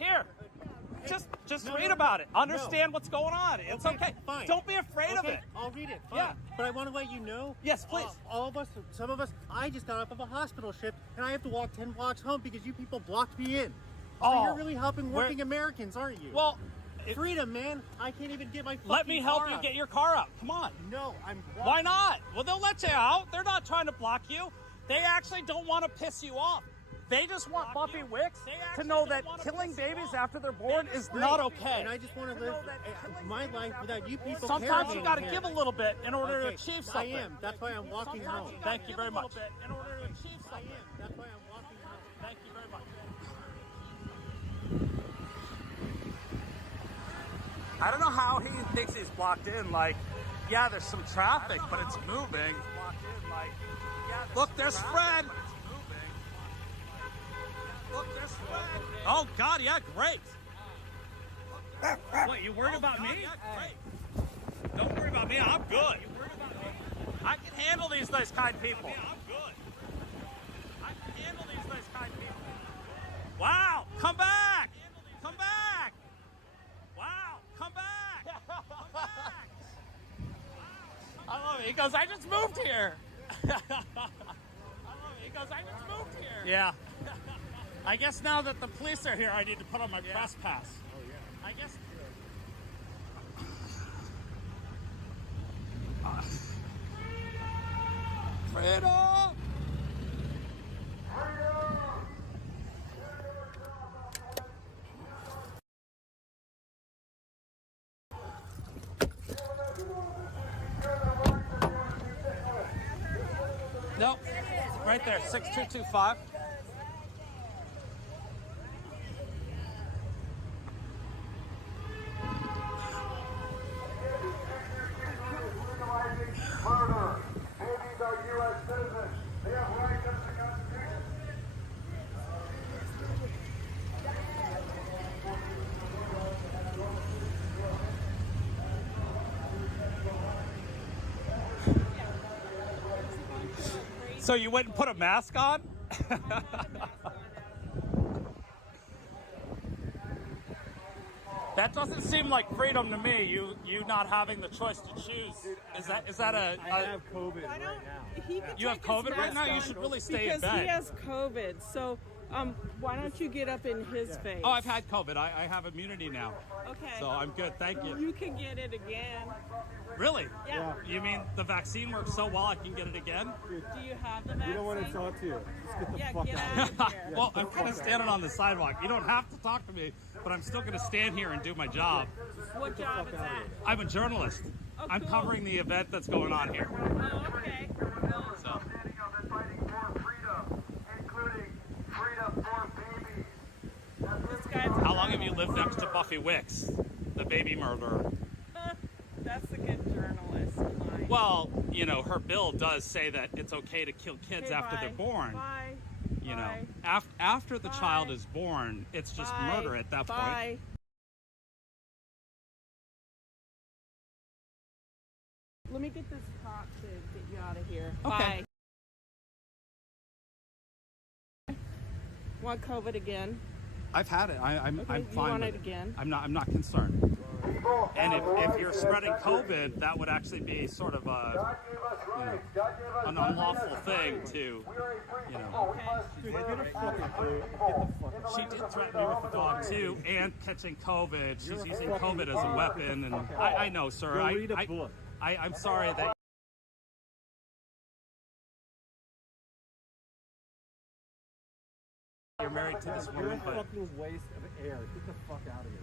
Here. Just read about it. Understand what's going on. It's okay. Fine. Don't be afraid of it. I'll read it. Fine. Yeah. But I want to let you know. Yes, please. All of us, some of us, I just got off of a hospital shift and I have to walk 10 blocks home because you people blocked me in. So you're really helping working Americans, aren't you? Well, freedom, man. I can't even get my fucking let me help car you out. get your car out. Come on. No, I'm walking. Why not? Well, they'll let you out. They're not trying to block you. They actually don't want to piss you off. They just want Buffy Wicks to know that killing babies after they're born is not okay. And I just want to live my life without you people. Sometimes you got to give a little bit in order to achieve something. I am. That's why I'm walking home. Thank you very much. In order to achieve something. I am. That's why I'm walking home. Thank you very much. I don't know how he thinks he's blocked in. Like, yeah, there's some traffic, but it's moving. Look, there's Fred. Look, there's Fred. Oh, God, yeah, great. What, you worried about me? Yeah, great. Don't worry about me, I'm good. You worried about me? I can handle these nice, kind people. I'm good. I can handle these nice, kind people. Wow, come back. Come back. Wow, come back. Come back. I love it. He goes, I just moved here. I love it. He goes, I just moved here. Yeah. I guess now that the police are here, I need to put on my press pass. Oh, yeah. I guess. Freedom! Nope. Right there, 6225. Murder. Babies are U.S. citizens. They have rights under the Constitution. So you wouldn't put a mask on? That doesn't seem like freedom to me. You not having the choice to choose. Is that a? I have COVID right now. You have COVID right now? You should really stay in bed. Because he has COVID. So why don't you get up in his face? Oh, I've had COVID. I have immunity now. Okay. So I'm good. Thank you. You can get it again. Really? Yeah. You mean the vaccine works so well I can get it again? Do you have the vaccine? We don't want to talk to you. Just get the fuck get out. out of here. Well, I'm kind of standing on the sidewalk. You don't have to talk to me, but I'm still going to stand here and do my job. What job is that? I'm a journalist. Oh, I'm cool. covering the event that's going on here. Oh, okay. So. Standing up and fighting for freedom, including freedom for babies. This guy's How long have you lived next to Buffy Wicks, the baby murderer? That's a good journalist. Line. Well, you know, her bill does say that it's okay to kill kids Okay, after bye. they're born. Bye. You know, Bye. after the Bye. child is born, it's just Bye. murder at that point. Bye. Let me get this cop to get you out of here. Okay. Bye. Want COVID again? I've had it. I'm Okay, I'm you fine want with it again? I'm not concerned. And if you're spreading COVID, that would actually be sort of God gave us rights. God gave us an unlawful thing to, you know. Dude, get a fucking clue. Get the fuck out. She did threaten me with the dog too, and catching COVID. She's using COVID as a weapon, and I know, sir. Go read a book. I'm sorry that. You're married to this You're a woman, but fucking waste of air. Get the fuck out of here.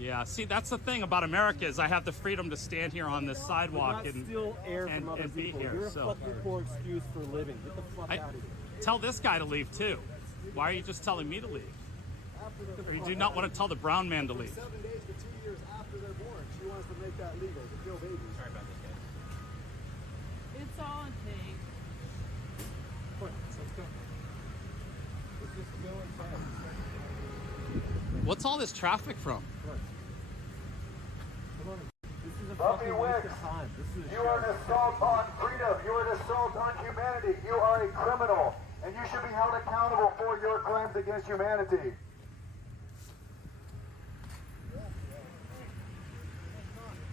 yeah. See, that's the thing about America is I have the freedom to stand here on this sidewalk Not and steal air from other and be people. here. You're a So fucking poor excuse for living. Get the fuck out of here. tell this guy to leave too. Why are you just telling me to leave? Or you do not want to tell the brown man to leave? 7 days to 2 years after they're born. She wants to make that legal to kill babies. Sorry about this, guys. It's all it takes. Let's go. Let's just go inside. What's all this traffic from? Come on. This is a Buffy fucking waste Wicks, of time. This is you are an assault on freedom. You are an assault on humanity. You are a criminal, and you should be held accountable for your crimes against humanity.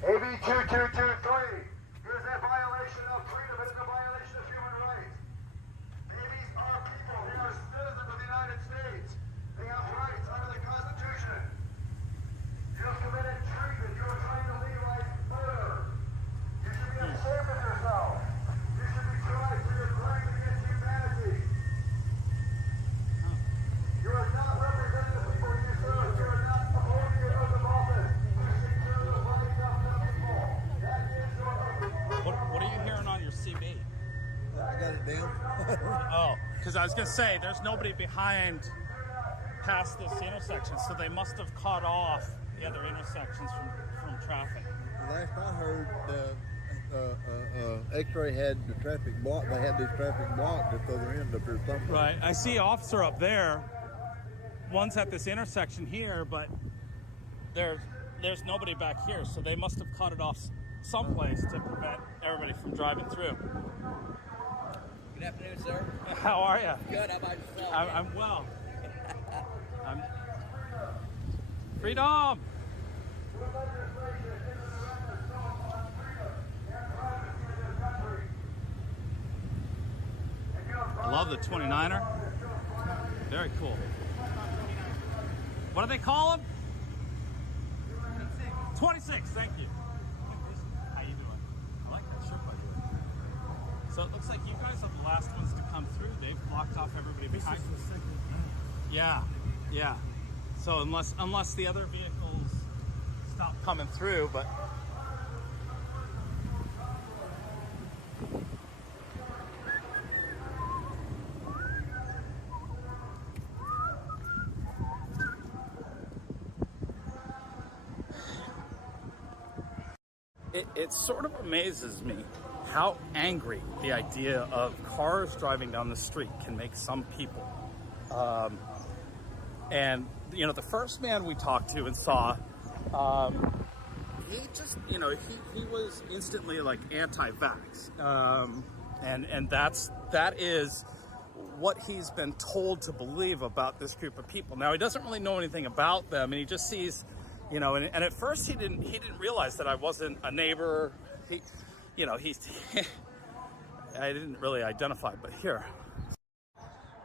AB 2223 is a violation of freedom. It's a violation of human rights. Babies are people. They are citizens of the United States. They have rights under the Constitution. You have committed treason. You are trying to legalize murder. You should be ashamed of yourself. You should be tried for your crimes against humanity. You are not representing the people you serve. You are not upholding your oath of office. You secure the rights of the people. That is your oath of office. What are you hearing on your CB? I got it down. Oh, because I was going to say, there's nobody behind past this intersection, so they must have cut off the other intersections from traffic. Last I heard, X-ray had the traffic blocked. They had this traffic blocked at the other end up here somewhere. Right. I see an officer up there. One's at this intersection here, but there's nobody back here, so they must have cut it off someplace to prevent everybody from driving through. Good afternoon, sir. How are you? Good. How about yourself? I'm well. Freedom! I love the 29er. Very cool. What do they call them? 26, thank you. How you doing? I like that shirt by the way. So it looks like you guys are the last ones to come through. They've blocked off everybody behind. Yeah, yeah. So unless the other vehicles stop coming through, but it sort of amazes me how angry the idea of cars driving down the street can make some people. And you know, the first man we talked to and saw, he just, you know, he was instantly like anti-vax, and that is what he's been told to believe about this group of people. Now he doesn't really know anything about them, and he just sees, you know, and at first he didn't realize that I wasn't a neighbor. I didn't really identify, but here,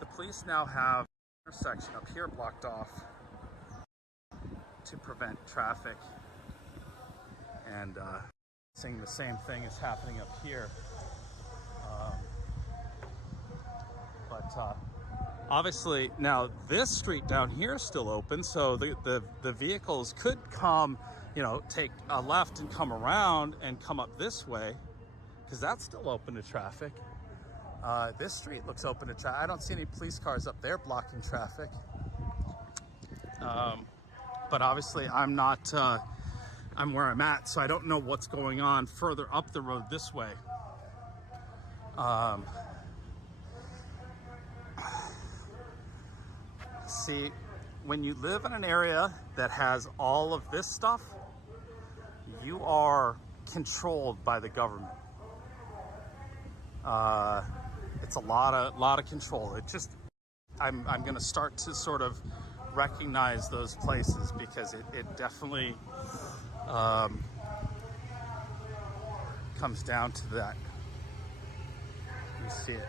the police now have an intersection up here blocked off to prevent traffic, and seeing the same thing is happening up here. But obviously now this street down here is still open, so the vehicles could come, you know, take a left and come around and come up this way, because that's still open to traffic. This street looks open to traffic. I don't see any police cars up there blocking traffic. But obviously I'm not, I'm where I'm at, so I don't know what's going on further up the road this way. See, when you live in an area that has all of this stuff, you are controlled by the government. It's a lot of control. It just, I'm going to start to sort of recognize those places, because it definitely comes down to that. You see it.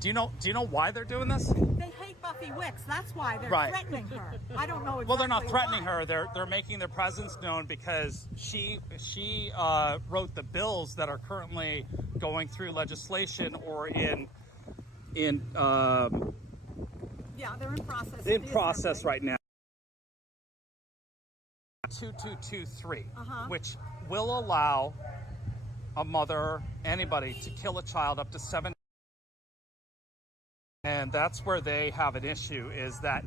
Do you know why they're doing this? They hate Buffy Wicks. That's why they're Right. threatening her. I don't know exactly Well, they're not threatening why. her. They're making their presence known because she wrote the bills that are currently going through legislation or in Yeah, they're in process. in process right now. 2223, which will allow a mother, anybody, to kill a child up to 7. And that's where they have an issue, is that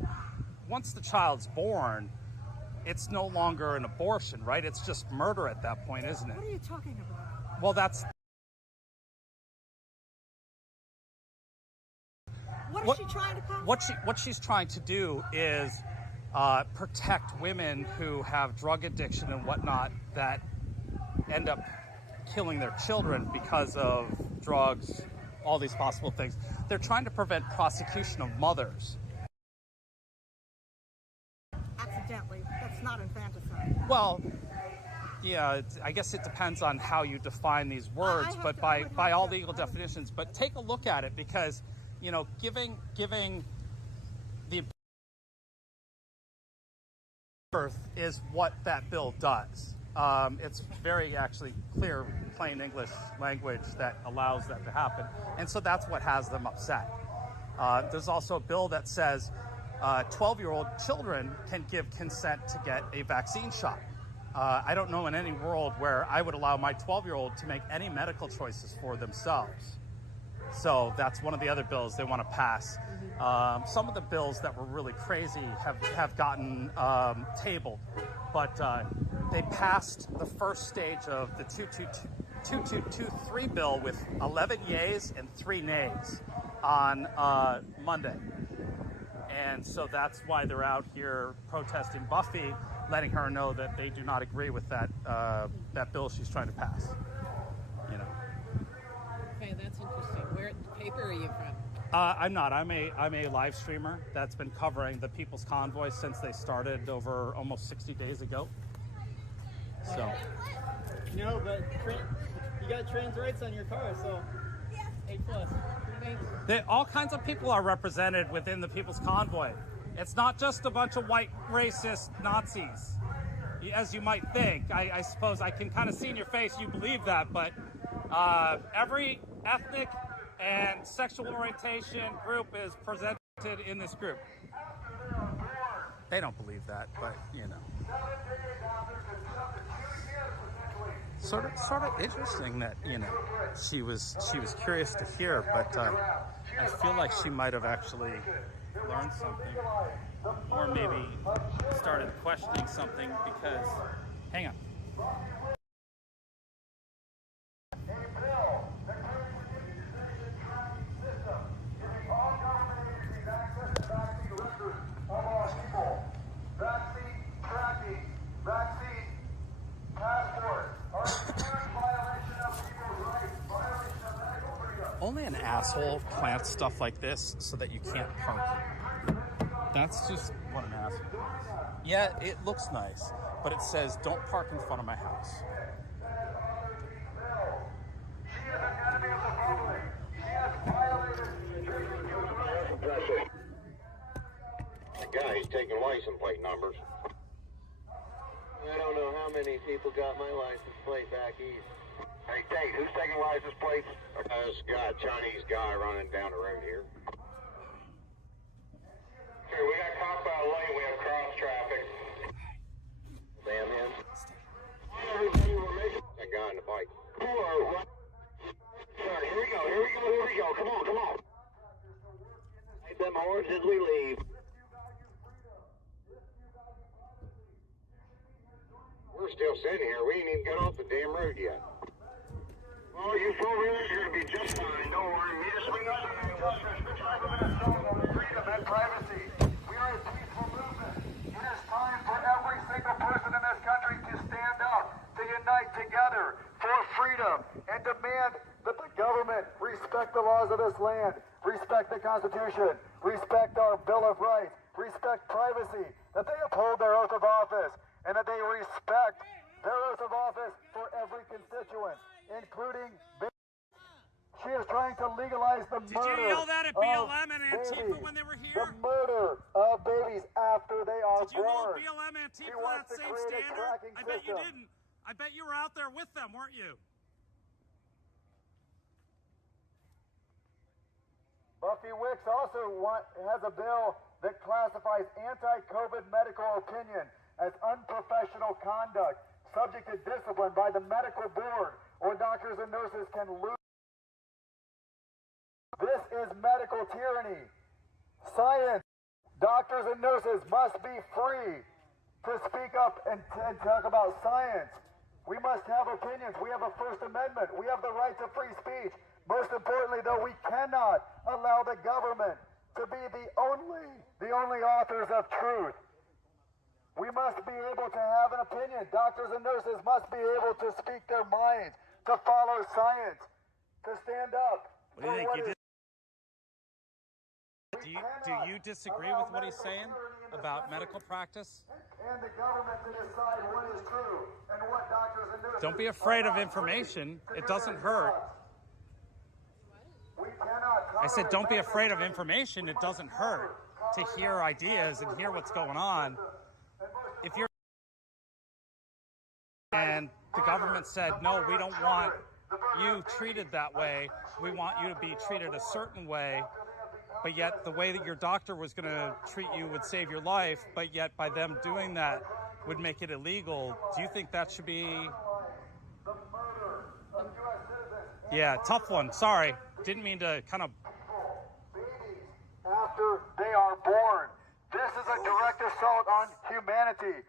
once the child's born, it's no longer an abortion, right? It's just murder at that point, isn't it? What are you talking about? Well, that's... What is she trying to pass? What she's trying to do is protect women who have drug addiction and whatnot that end up killing their children because of drugs, all these possible things. They're trying to prevent prosecution of mothers. not infanticide. Well, yeah, I guess it depends on how you define these words, I but by all legal definitions. But take a look at it, because, you know, giving the birth is what that bill does. It's very actually clear, plain English language that allows that to happen, and so that's what has them upset. There's also a bill that says 12-year-old children can give consent to get a vaccine shot. I don't know in any world where I would allow my 12-year-old to make any medical choices for themselves. So that's one of the other bills they want to pass. Some of the bills that were really crazy have gotten tabled, but they passed the first stage of the 2223 bill with 11 yeas and 3 nays on Monday. And so that's why they're out here protesting Buffy, letting her know that they do not agree with that bill she's trying to pass. You know. Okay, that's interesting. Where paper are you from? I'm not. I'm a live streamer that's been covering the People's Convoy since they started over almost 60 days ago. So. No, but you got trans rights on your car, so A+. All kinds of people are represented within the People's Convoy. It's not just a bunch of white racist Nazis, as you might think. I suppose I can kind of see in your face you believe that, but every ethnic and sexual orientation group is presented in this group. They don't believe that, but you know. Sort of interesting that, you know, she was curious to hear, but I feel like she might have actually learned something, or maybe started questioning something, because, hang on. Only an asshole plants stuff like this so that you can't park. That's just what an asshole is. Yeah, it looks nice, but it says, don't park in front of my house. The guy's taking license plate numbers. I don't know how many people got my license plate back east. Hey, Tate, who's taking license plates? This guy, Chinese guy running down the road here. Okay, we got cop out lane, we have cross traffic. Damn him. That guy in the bike. Here we go. Come on. Hit them horns as we leave. We're still sitting here. We ain't even got off the damn road yet. Well, you four-wheelers are going to be just fine. Don't worry. Meet us when freedom and privacy. We are a peaceful movement. It is time for every single person in this country to stand up, to unite together for freedom, and demand that the government respect the laws of this land, respect the Constitution, respect our Bill of Rights, respect privacy, that they uphold their oath of office, and that they respect their oath of office for every constituent, including babies. She is trying to legalize the murder Did you yell that at BLM and Antifa when they were here? The murder of babies after they are Did you hold born. BLM and She Antifa wants that to same create a standard? tracking I bet you system. didn't. I bet you were out there with them, weren't you? Buffy Wicks also has a bill that classifies anti-COVID medical opinion as unprofessional conduct, subject to discipline by the medical board, or doctors and nurses can lose. This is medical tyranny. Science. Doctors and nurses must be free to speak up and talk about science. We must have opinions. We have a First Amendment. We have the right to free speech. Most importantly, though, we cannot allow the government to be the only authors of truth. We must be able to have an opinion. Doctors and nurses must be able to speak their minds, to follow science, to stand up. What do you think? You did? Do you disagree with what he's saying about medical practice? And the government to decide what is true and what doctors and nurses. Don't be afraid of information. It doesn't hurt. We cannot I said, don't be afraid of information. It doesn't hurt to hear ideas and hear what's going on. If you're and the government said, no, we don't want you treated that way. We want you to be treated a certain way. But yet the way that your doctor was going to treat you would save your life. But yet by them doing that would make it illegal. Do you think that should be... Yeah, tough one. Sorry. Didn't mean to kind of... Babies after they are born. This is a direct assault on humanity.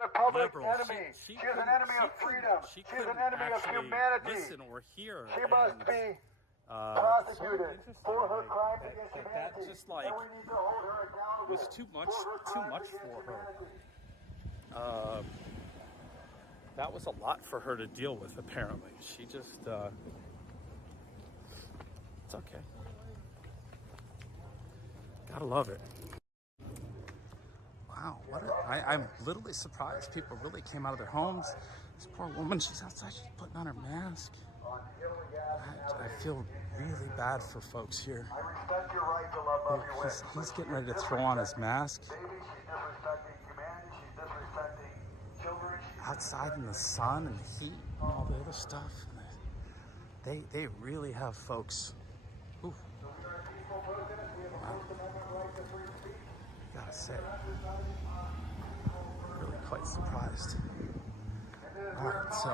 The public enemy. She is an enemy of freedom. She is an enemy of humanity. Listen or hear. She must be prosecuted for her crimes against humanity. That just like and we need to hold her accountable was too much for her. That was a lot for her to deal with. Apparently, she just. It's okay. Gotta love it. Wow, I'm literally surprised people really came out of their homes. This poor woman, she's outside, she's putting on her mask. I feel really bad for folks here. I respect your right to love your He's getting ready to throw on his mask. Baby, she's disrespecting humanity, she's disrespecting children. Outside in the sun and the heat and all the other stuff. They really have folks. Ooh. Wow. Gotta say, really quite surprised. All right, so.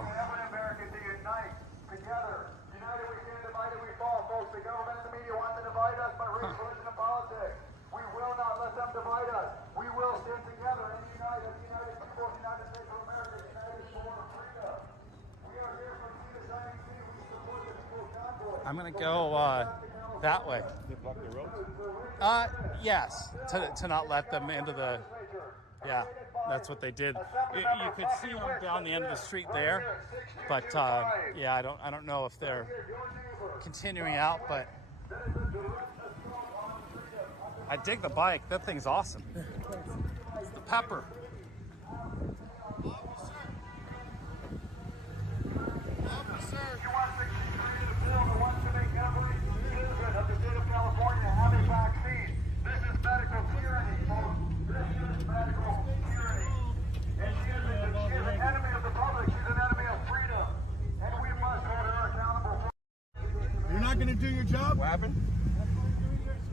America to unite together. United we stand, divided we fall, folks. The government and the media want to divide us by race, religion, and politics. We will not let them divide us. We will stand together and unite as the United people of the United States of America, united for freedom. We are here from sea to shining sea. We support the people's convoy. I'm gonna go that way. They block the roads? Yes, to not let them into the. Yeah, that's what they did. You could see them down the end of the street there, but yeah, I don't know if they're continuing out, but I dig the bike. That thing's awesome. It's the Pepper. California have a vaccine. This is medical tyranny, folks. This is medical tyranny. And she is an enemy of the public. She's an enemy of freedom. And we must hold her accountable for. You're not going to do your job? What happened?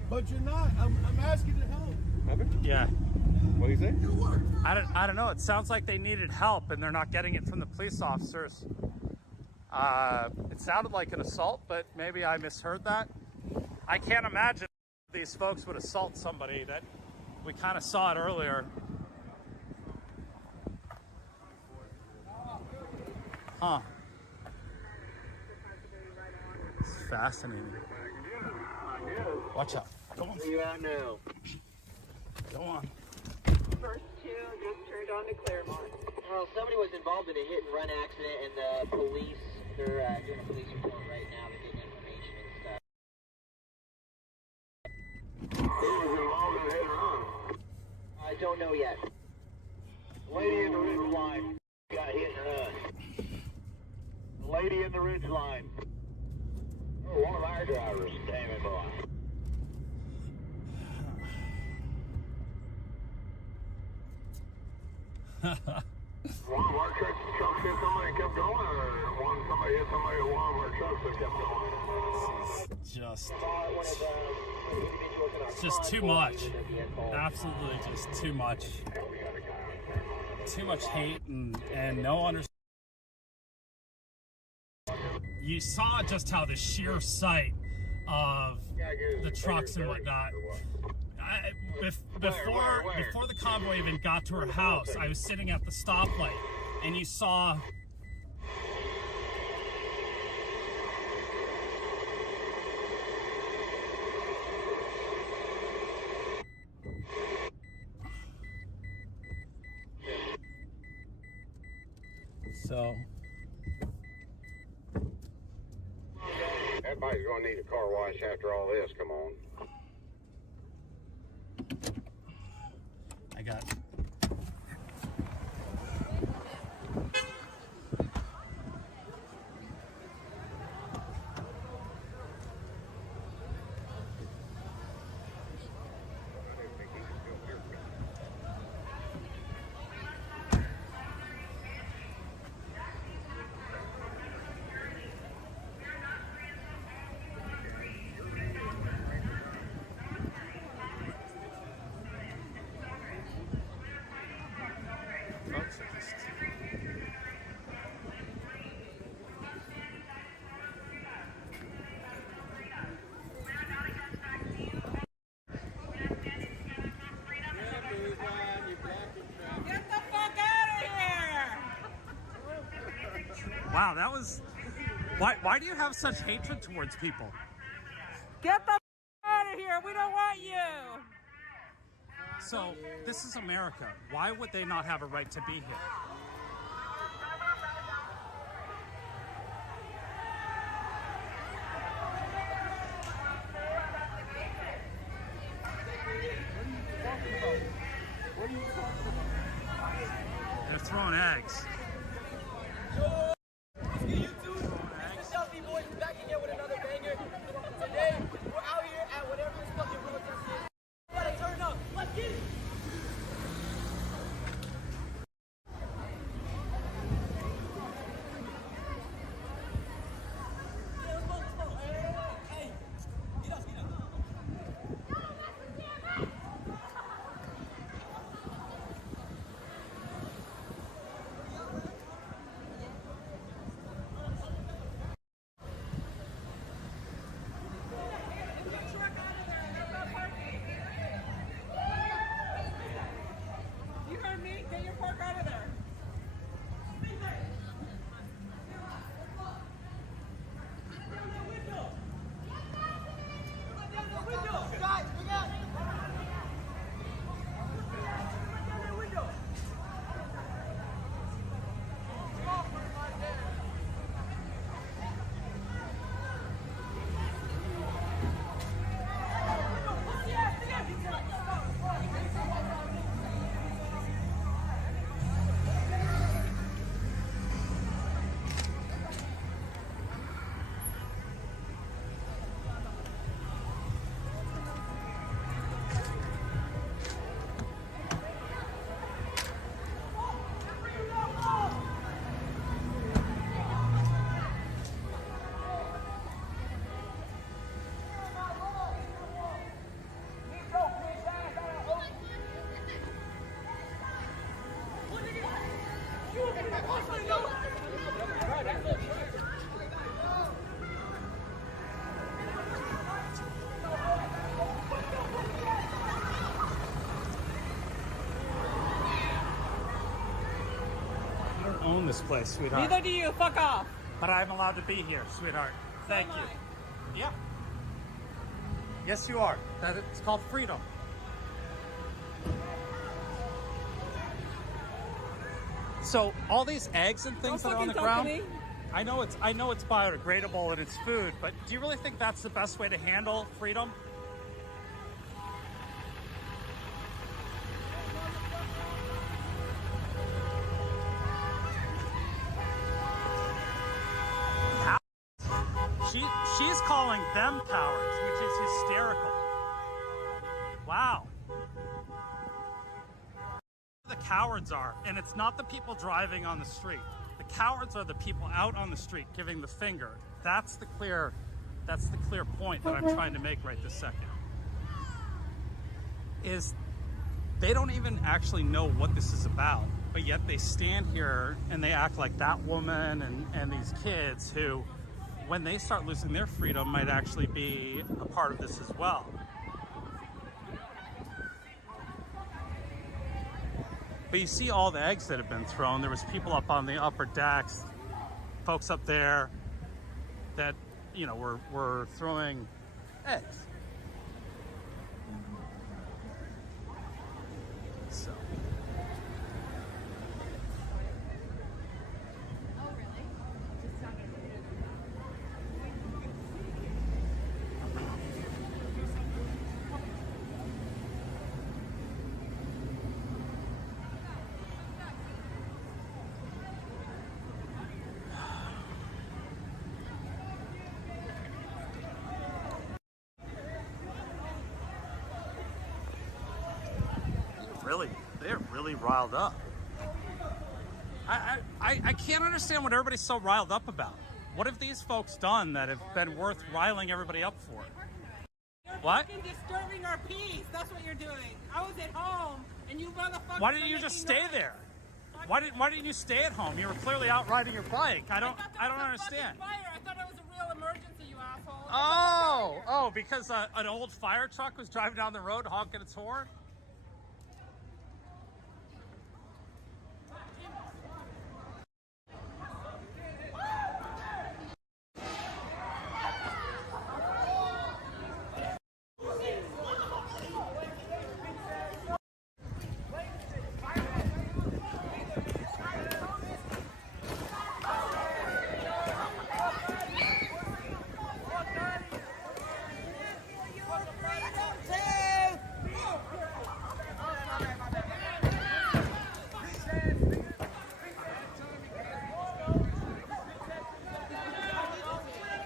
But you're not. I'm asking to help. What happened? Yeah. What do you think? I don't know. It sounds like they needed help and they're not getting it from the police officers. It sounded like an assault, but maybe I misheard that. I can't imagine these folks would assault somebody. That we kind of saw it earlier. Huh. It's fascinating. Watch out. Go on. Where you at now? Go on. First two just turned on to Claremont. Well, somebody was involved in a hit and run accident, and the police, they're doing a police report right now. They're getting information and stuff. Who was involved in the hit and run? I don't know yet. Lady in the ridge line got hit and run. The lady in the ridge line. Oh, one of our drivers. Damn it, boy. One of our trucks hit somebody and kept going, or somebody hit somebody at one of our trucks and kept going? It's just too much. Absolutely just too much. Too much hate and no understanding. You saw just how the sheer sight of the trucks and whatnot. Before the convoy even got to her house, I was sitting at the stoplight, and you saw so. Everybody's going to need a car wash after all this. Come on. I got. Folks are just. Get the fuck out of here! Wow, that was. Why do you have such hatred towards people? Get the fuck out of here! We don't want you! So, this is America. Why would they not have a right to be here? They're throwing eggs. Selfie boys back again with another banger. Today, we're out here at whatever this fucking protest is. Gotta turn up. Let's get it. You heard me? Get your pork out of there! Guys, we got I don't own this place, sweetheart. Neither do you. Fuck off. But I'm allowed to be here, sweetheart. Thank am you. Yeah. Yes, you are. It's called freedom. So all these eggs and things Don't that are on the fucking talk to ground. me. I know it's biodegradable and it's food, but do you really think that's the best way to handle freedom? She's calling them cowards, which is hysterical. Wow. The cowards are, and it's not the people driving on the street. The cowards are the people out on the street giving the finger. That's the clear point that I'm trying to make right this second. Is they don't even actually know what this is about, but yet they stand here and they act like that woman and these kids who, when they start losing their freedom, might actually be a part of this as well. But you see all the eggs that have been thrown. There was people up on the upper decks, folks up there that, you know, were throwing eggs. So. they're really riled up. I can't understand what everybody's so riled up about. What have these folks done that have been worth riling everybody up for? You're What? fucking disturbing our peace. That's what you're doing. I was at home, and you motherfuckers. Why didn't you just stay there? Why didn't you stay at home? You were clearly out riding your bike. I don't understand. Fire. I thought it was a real emergency, you asshole. Oh, because an old fire truck was driving down the road honking its horn?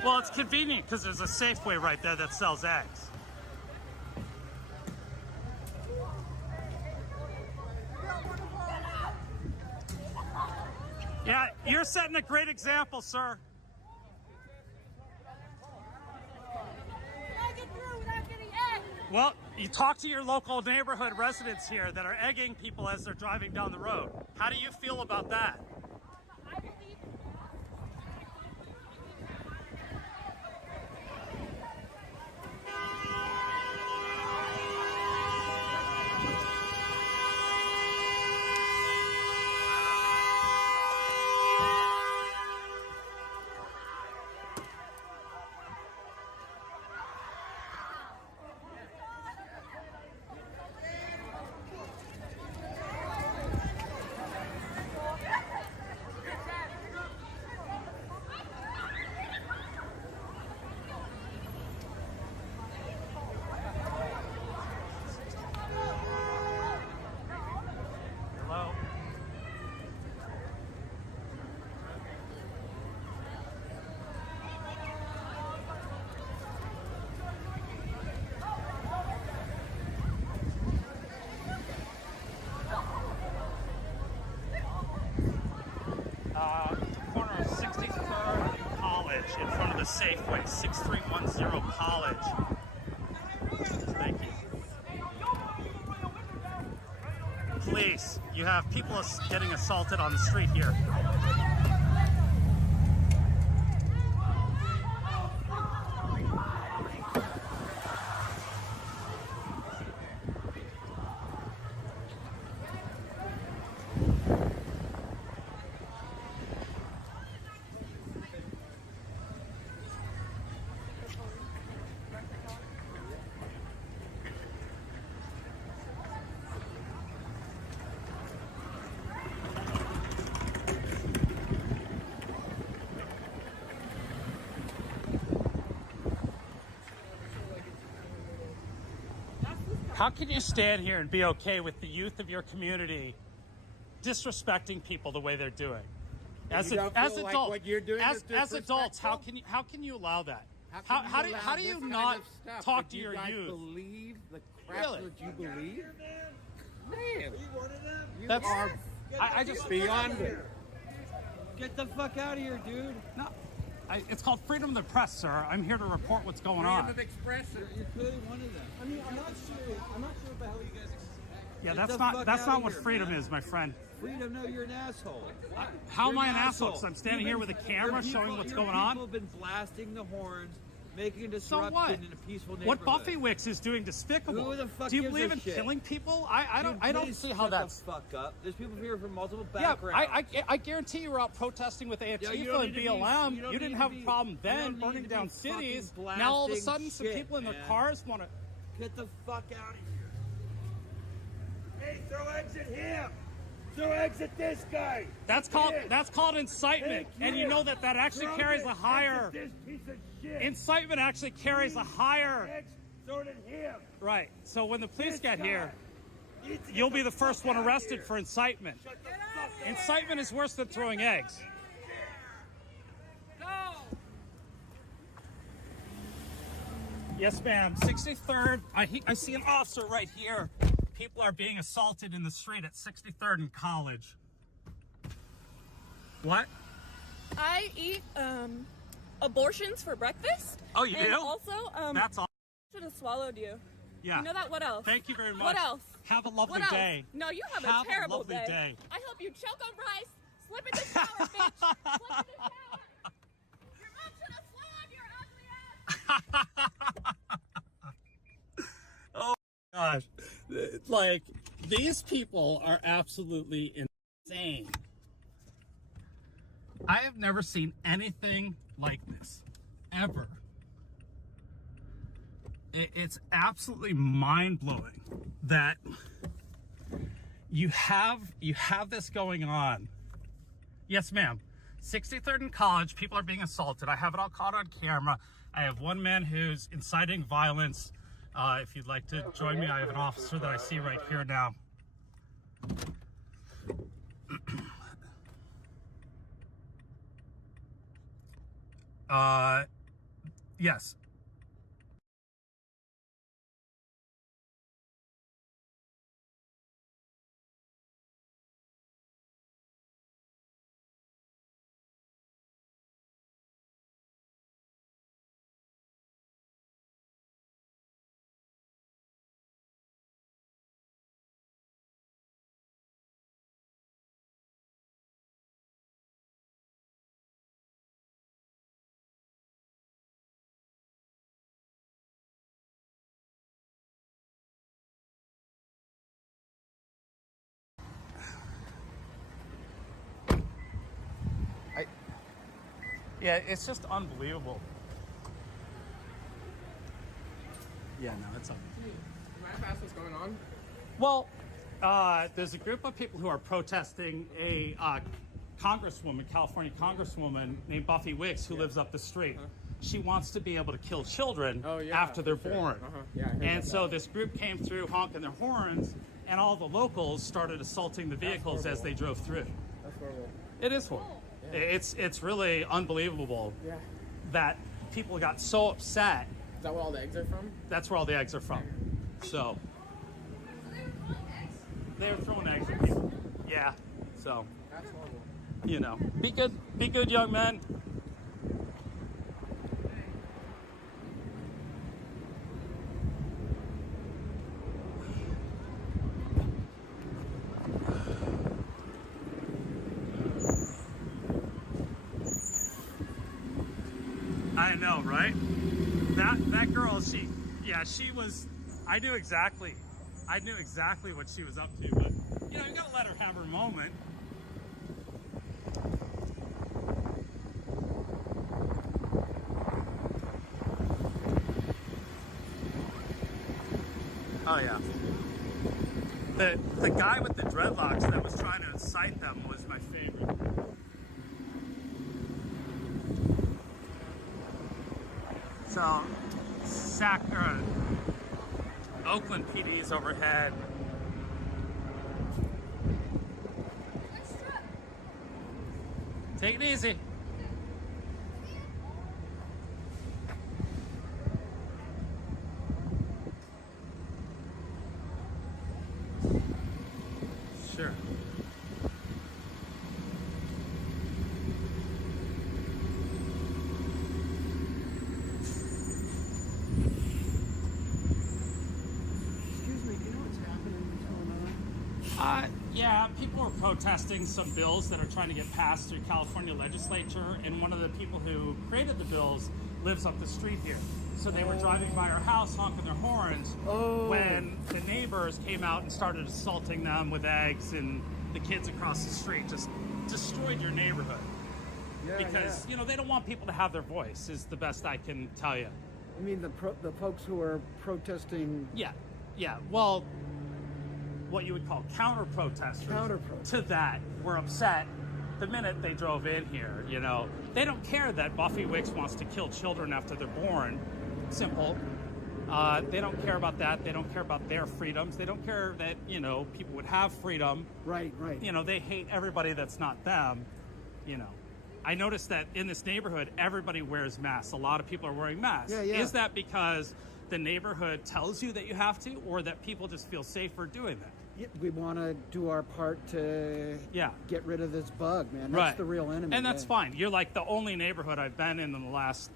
Well, it's convenient because there's a Safeway right there that sells eggs. Yeah, you're setting a great example, sir. Well, you talk to your local neighborhood residents here that are egging people as they're driving down the road. How do you feel about that? Hello? Corner of 63rd and College in front of the Safeway, 6310 College. Thank you. Police, you have people getting assaulted on the street here. How can you stand here and be okay with the youth of your community disrespecting people the way they're doing? As adults, how can you allow that? How do you not talk to your youth? Believe the crap Really? that you believe, man. That's I just Beyond it. Get the fuck out of here, dude. no. It's called freedom of the press, sir. I'm here to report what's going on. Freedom of expression. You're clearly one of them. I mean, I'm not sure about how you guys. Yeah, Get the that's fuck not outta what here, freedom man. is, my friend. Freedom? No, you're an asshole. How am You're I an asshole? 'Cause I'm standing here with a camera showing what's going on? People have been blasting the horns, making a So disruption what? in a peaceful neighborhood. What Buffy Wicks is doing despicable. Who the fuck Do you gives believe a in shit? killing people? I don't Please see how shut that's. the fuck up. There's people here from multiple Yeah, backgrounds. I guarantee you were out protesting with Antifa you don't and need to be- BLM. you don't You didn't need have to a be- problem you then, don't need burning to down be cities. fucking Now all of a blasting sudden, some shit, people in their man. cars want to. Get the fuck out of here. Hey, throw eggs at him! Throw eggs at this guy! That's called incitement, and you know that actually carries a higher. This piece of shit! Incitement actually carries a higher. Eggs thrown at him! Right. So when the police This get guy here, needs to get you'll be the fuck first one out of arrested here. for incitement. Shut the fuck up! Incitement is worse than throwing eggs. Go. Yes, ma'am. 63rd. I see an officer right here. people are being assaulted in the street at 63rd and College. What? I eat abortions for breakfast. Oh, you and do? Also, That's all. should have swallowed you. Yeah. You know that? What else? Thank you very much. What else? Have a lovely What else? day. No, you have Have a terrible lovely day. I hope you choke on rice, slip in the shower, bitch. Slip in the shower. Your mom should have swallowed your ugly ass. Oh gosh. Like, these people are absolutely insane. I have never seen anything like this, ever. It's absolutely mind-blowing that you have this going on. Yes, ma'am. 63rd and College, people are being assaulted. I have it all caught on camera. I have one man who's inciting violence. If you'd like to join me, I have an officer that I see right here now. Yes. Yeah, it's just unbelievable. Yeah, no, it's unbelievable. Mind if I ask what's going on? Well, there's a group of people who are protesting a congresswoman, California congresswoman named Buffy Wicks, who lives up the street. She wants to be able to kill children after they're born. And so this group came through honking their horns, and all the locals started assaulting the vehicles as they drove through. That's horrible. It is horrible. It's really unbelievable that people got so upset. Is that where all the eggs are from? That's where all the eggs are from. So they were throwing eggs at people. Yeah. So That's horrible. you know, be good, young men. I know, right? That girl, she was. I knew exactly what she was up to, but you know, you gotta let her have her moment. Oh yeah. The guy with the dreadlocks that was trying to incite them was my favorite. So, Oakland PD is overhead. Take it easy. Sure. Yeah, people are protesting some bills that are trying to get passed through California legislature, and one of the people who created the bills lives up the street here. So they were driving by our house honking their horns when the neighbors came out and started assaulting them with eggs, and the kids across the street just destroyed your neighborhood. Because, you know, they don't want people to have their voice, is the best I can tell you. I mean, the folks who are protesting... Yeah, well, what you would call counter-protesters to that were upset the minute they drove in here, you know. They don't care that Buffy Wicks wants to kill children after they're born. Simple. They don't care about that. They don't care about their freedoms. They don't care that, you know, people would have freedom. Right. You know, they hate everybody that's not them, you know. I noticed that in this neighborhood, everybody wears masks. A lot of people are wearing masks. Yeah. Is that because the neighborhood tells you that you have to, or that people just feel safer doing that? Yeah, we want to do our part to get rid of this bug, man. That's Right. the real enemy. And that's fine. You're like the only neighborhood I've been in the last,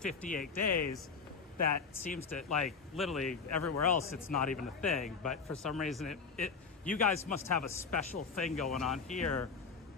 58 days that seems to, like, literally everywhere else it's not even a thing. But for some reason, you guys must have a special thing going on here.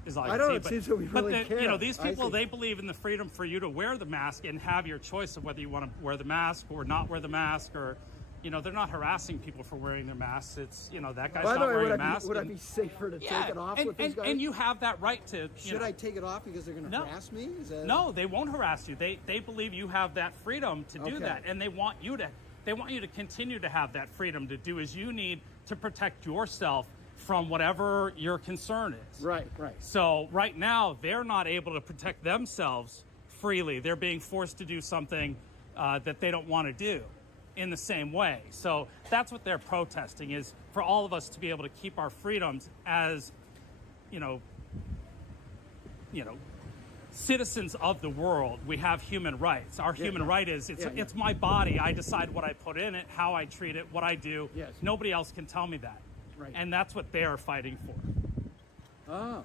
Is all I don't know, it seems that we really care. These I people, see. they believe in the freedom for you to wear the mask and have your choice of whether you want to wear the mask or not wear the mask, or, they're not harassing people for wearing their masks. It's, that guy's By not the way, wearing a mask. would I be safer to take it off with these guys? And you have that right to. Should I take it off because they're going to harass me? Is that... No, they won't harass you. They believe you have that freedom to do that, and they want you to continue to have that freedom to do as you need to protect yourself from whatever your concern is. Right. So right now, they're not able to protect themselves freely. They're being forced to do something that they don't want to do in the same way. So that's what they're protesting, is for all of us to be able to keep our freedoms as, citizens of the world. We have human rights. Our human right is it's my body. I decide what I put in it, how I treat it, what I do. Yes. Nobody else can tell me that. Right. And that's what they are fighting for. Oh,